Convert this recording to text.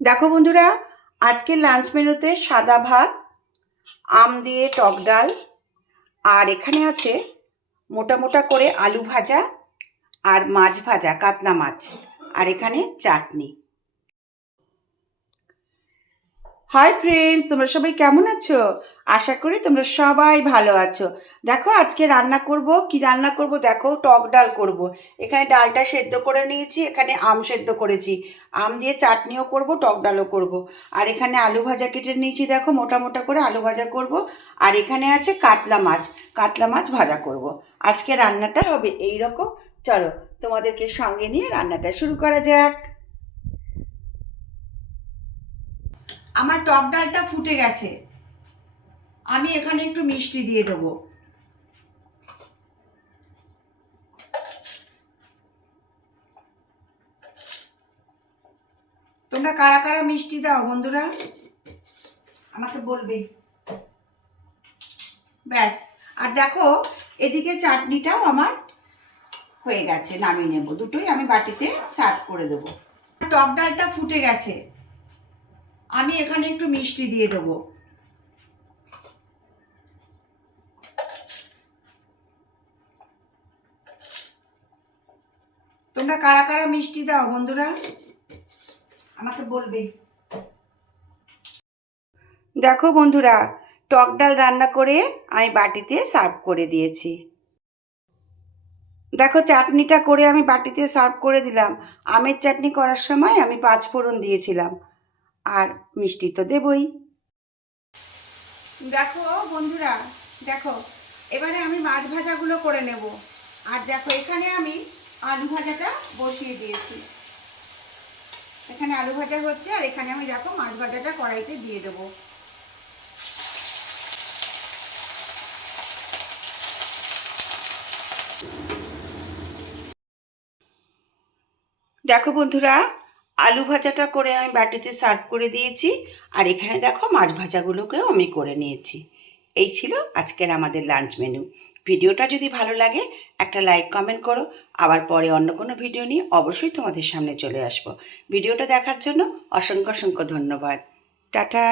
দেখো বন্ধুরা, আজকের লাঞ্চ মেনুতে সাদা ভাত, আম দিয়ে টক ডাল, আর এখানে আছে মোটা মোটা করে আলু ভাজা আর মাছ ভাজা, কাতলা মাছ, আর এখানে চাটনি। হাই ফ্রেন্ডস, তোমরা সবাই কেমন আছো? আশা করি তোমরা সবাই ভালো আছো। দেখো আজকে রান্না করব, কি রান্না করব দেখো, টক ডাল করব। এখানে ডালটা সেদ্ধ করে নিয়েছি, এখানে আম সেদ্ধ করেছি, আম দিয়ে চাটনিও করব, টক ডালও করব। আর এখানে আলু ভাজা কেটে নিয়েছি, দেখো মোটা মোটা করে আলু ভাজা করব। আর এখানে আছে কাতলা মাছ, কাতলা মাছ ভাজা করব। আজকে রান্নাটা হবে এই রকম। চলো তোমাদেরকে সঙ্গে নিয়ে রান্নাটা শুরু করা যাক। আমার টক ডালটা ফুটে গেছে, আমি এখানে একটু মিষ্টি দিয়ে দেবো। তোমরা কারা কারা মিষ্টি দাও বন্ধুরা, আমাকে বলবে। ব্যাস। আর দেখো এদিকে চাটনিটাও আমার হয়ে গেছে, নামিয়ে নেব। দুটোই আমি বাটিতে সার্ভ করে দেবো। টক ডালটা ফুটে গেছে, আমি এখানে একটু মিষ্টি দিয়ে দেবো। তোমরা কারা কারা মিষ্টি দাও বন্ধুরা, আমাকে বলবে। দেখো বন্ধুরা, টক ডাল রান্না করে আমি বাটিতে সার্ভ করে দিয়েছি। দেখো চাটনিটা করে আমি বাটিতে সার্ভ করে দিলাম। আমের চাটনি করার সময় আমি 5 ফোড়ন দিয়েছিলাম, আর মিষ্টি তো দেবই। দেখো বন্ধুরা, দেখো এবারে আমি মাছ ভাজাগুলো করে নেব। আর দেখো এখানে আমি আলু ভাজাটা বসিয়ে দিয়েছি, এখানে আলু ভাজা হচ্ছে, আর এখানে আমি দেখো মাছ ভাজাটা কড়াইতে দিয়ে দেবো। দেখো বন্ধুরা, আলু ভাজাটা করে আমি বাটিতে সার্ভ করে দিয়েছি, আর এখানে দেখো মাছ ভাজাগুলোকেও আমি করে নিয়েছি। এই ছিল আজকের আমাদের লাঞ্চ মেনু। ভিডিওটা যদি ভালো লাগে একটা লাইক কমেন্ট করো। আবার পরে অন্য কোনো ভিডিও নিয়ে অবশ্যই তোমাদের সামনে চলে আসবো। ভিডিওটা দেখার জন্য অসংখ্য অসংখ্য ধন্যবাদ। টাটা।